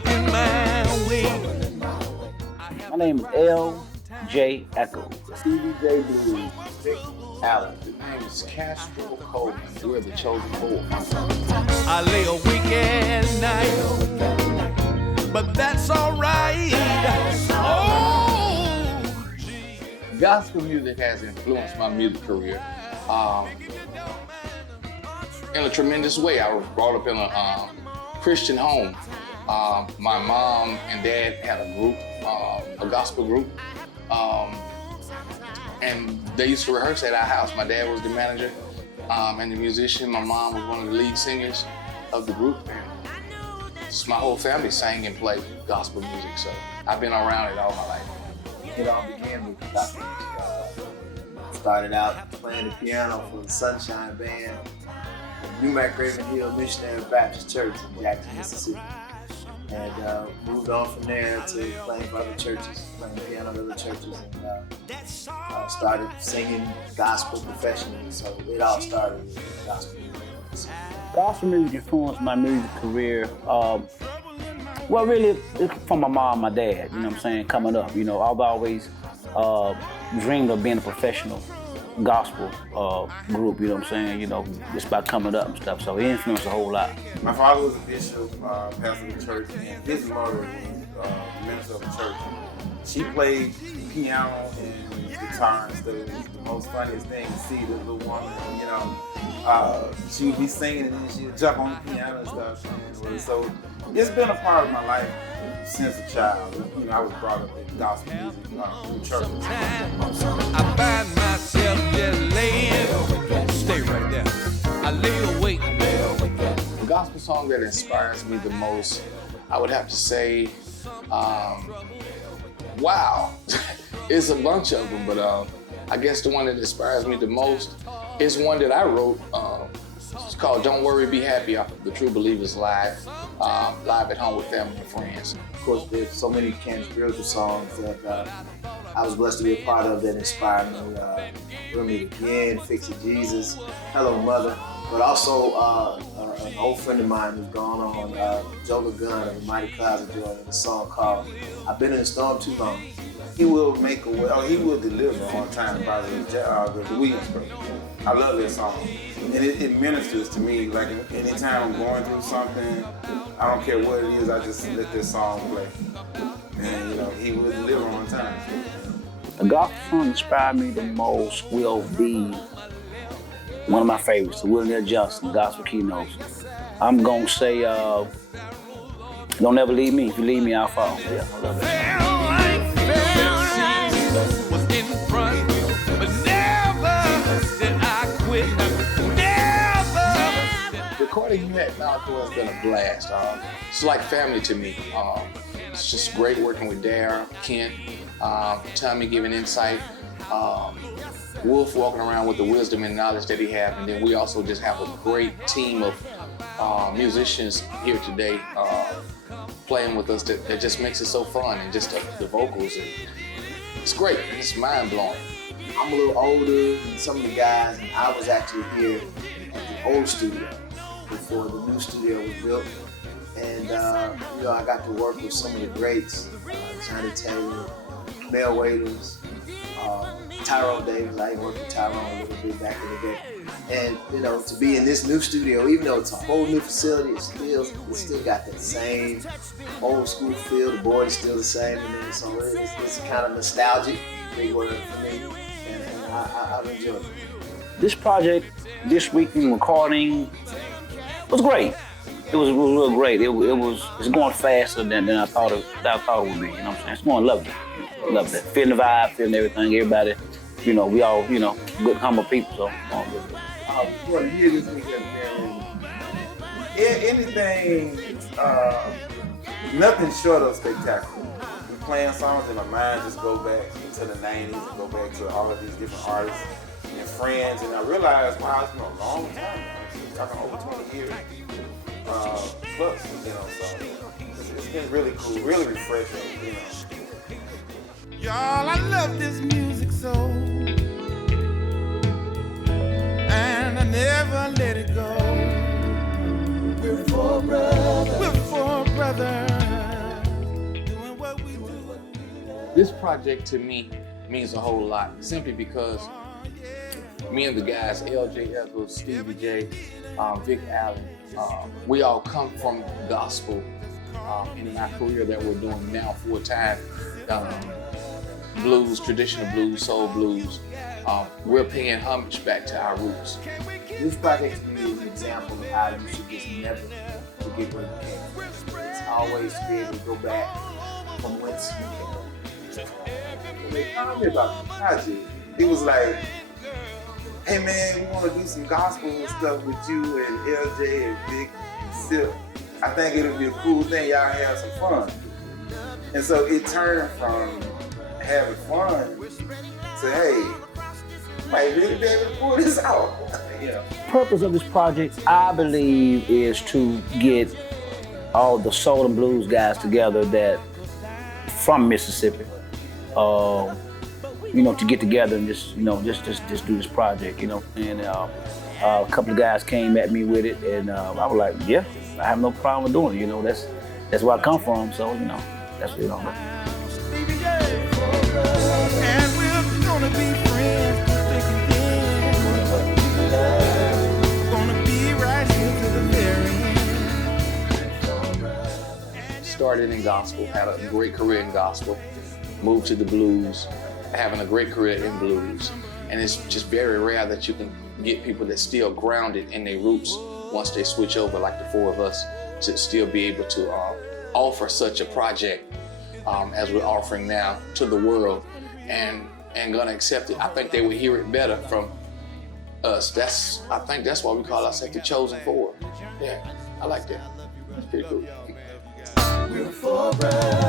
in my way. My name is L.J. Echols. Stevie J. Blues, Vick Allen. His name is Castro Coleman. We're the chosen four. I lay awake at night, but that's alright. Oh, gee. Gospel music has influenced my music career in a tremendous way. I was brought up in a Christian home. My mom and dad had a group, a gospel group, and they used to rehearse at our house. My dad was the manager and the musician. My mom was one of the lead singers of the group, and just my whole family sang and played gospel music. So I've been around it all my life. It all began with gospel music. Started out playing the piano for the Sunshine Band at New Raven Hill Missionary Baptist Church in Jackson, Mississippi. And moved on from there to playing for other churches, playing piano at other churches, and started singing gospel professionally. So it all started with gospel music. Gospel music influenced my music career. Well, really, it's from my mom, my dad, you know what I'm saying, coming up. You know, I've always dreamed of being a professional gospel group, you know what I'm saying, you know, just by coming up and stuff. So it influenced a whole lot. My father was a bishop, pastor of the church, and his mother was minister of the church. She played piano and guitar and stuff. It was the most funniest thing to see the little woman, you know. She would be singing and then she would jump on the piano and stuff. And so it's been a part of my life since a child. You know, I was brought up in gospel music through church. I find myself just laying, stay right there. I lay awake. The gospel song that inspires me the most, I would have to say, wow. It's a bunch of them, but I guess the one that inspires me the most is one that I wrote. It's called Don't Worry, Be Happy off of the True Believers Live at home with family and friends. Of course, there's so many canned spiritual songs that I was blessed to be a part of that inspired me. We'll Meet Again, Fix It Jesus, Hello Mother, but also an old friend of mine who's gone on, Joe LaGun of the Mighty Clouds of Joy, and a song called I've Been in the Storm Too Long. He will make a way, he will deliver on time by the Williamsburg. I love that song. And it ministers to me, like anytime I'm going through something, I don't care what it is, I just let this song play. And you know, he will deliver on time. The gospel song inspired me the most will be one of my favorites, the Willie Johnson, Gospel Keynotes. I'm gonna say, don't ever leave me. If you leave me, I'll fall. Yeah, I love that. Was in front, but never did I quit. Never. Recording you at Malco has been a blast. It's like family to me. It's just great working with Dara, Kent, Tommy giving insight, Wolf walking around with the wisdom and knowledge that he has, and then we also just have a great team of musicians here today playing with us that just makes it so fun, and just the vocals. It's great. It's mind-blowing. I'm a little older than some of the guys, and I was actually here at the old studio before the new studio was built. And you know, I got to work with some of the greats, Johnny Taylor, Mel Waiters, Tyrone Davis. I worked with Tyrone a little bit back in the day. And you know, to be in this new studio, even though it's a whole new facility, it's still got that same old school feel. The board is still the same, and then so it's kind of nostalgic, big word for me, and I enjoy it. This project, this weekend recording, was great. It was real great. It's going faster than I thought it would be. You know what I'm saying? It's going lovely. Lovely. Feeling the vibe, feeling everything. Everybody, you know, we all, you know, good, humble people. So, For a year this week has been anything, nothing short of spectacular. We're playing songs and my mind just go back to the 90s and go back to all of these different artists and friends, and I realized, wow, it's been a long time. I'm talking over 20 years plus, you know, so it's been really cool, really refreshing, you know. Y'all, I love this music so, and I never let it go. We're four brothers. This project to me means a whole lot, simply because me and the guys, LJ Echols, Stevie J, Vick Allen, we all come from gospel in our career that we're doing now full time. Blues, traditional blues, soul blues. We're paying homage back to our roots. This project to me is an example of how you should just never forget where you came from. It's always to be able to go back from whence you came. When they called me about the project, it was like, hey man, we want to do some gospel stuff with you and LJ and Vick and Sipp. I think it'll be a cool thing, y'all have some fun. And so it turned from having fun to, hey, might really be able to pull this out. Yeah. Purpose of this project, I believe, is to get all the soul and blues guys together that from Mississippi, to get together and just do this project, And a couple of guys came at me with it, and I was like, yeah, I have no problem with doing it. That's where I come from, so that's And we're gonna be friends through thick and thin. Gonna be right here to the very end. Started in gospel, had a great career in gospel, moved to the blues, having a great career in blues. And it's just very rare that you can get people that still grounded in their roots once they switch over, like the four of us, to still be able to offer such a project as we're offering now to the world, and gonna accept it. I think they would hear it better from us. I think that's why we call ourselves the Chosen Four. Yeah, I like that. That's pretty cool. We're four brothers.